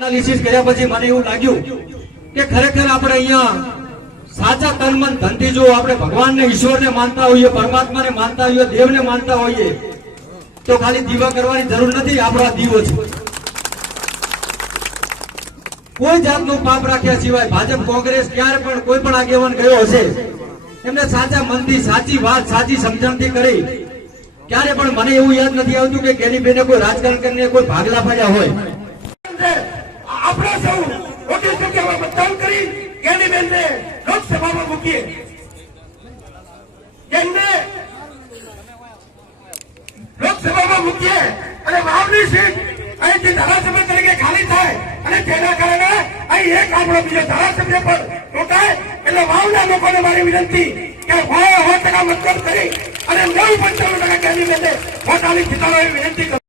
Analysis કર્યા પછી મને એવું લાગ્યું કે ખરેખર આપણે અહીંયા સાચા તન મન ધનથી જો આપણે ભગવાનને ઈશ્વરને માનતા હોઈએ, પરમાત્માને માનતા હોઈએ, દેવને માનતા હોઈએ તો ખાલી દીવા કરવાની જરૂર નથી. આપણા દીવો છે. કોઈ જાતનું પાપ રાખ્યા સિવાય ભાજપ કોંગ્રેસ ક્યારે પણ કોઈ પણ આગેવાન ગયો હશે એમને સાચા મનથી સાચી વાત સાચી સમજણથી કરી ક્યારે પણ મને એવું યાદ નથી આવતું કે કેની બેને કોઈ રાજકારણ કરીને કોઈ ભાગલા પડ્યા હોય. આપણે સૌ મોટી સંખ્યામાં મતદાન કરી કેની બેનને લોકસભામાં મૂકીએ. કેમને લોકસભામાં મૂકીએ અને વાવની સીટ અહીંથી ધારાસભ્ય તરીકે ખાલી થાય અને તેના કારણે અહીં એક આપણો બીજો ધારાસભ્ય પણ ચૂંટાય. એટલે વાવના લોકોને મારી વિનંતી કે 100% મતદાન કરી અને 95% કેની બેનને વોટ આપી જીતાડવાની વિનંતી કરું.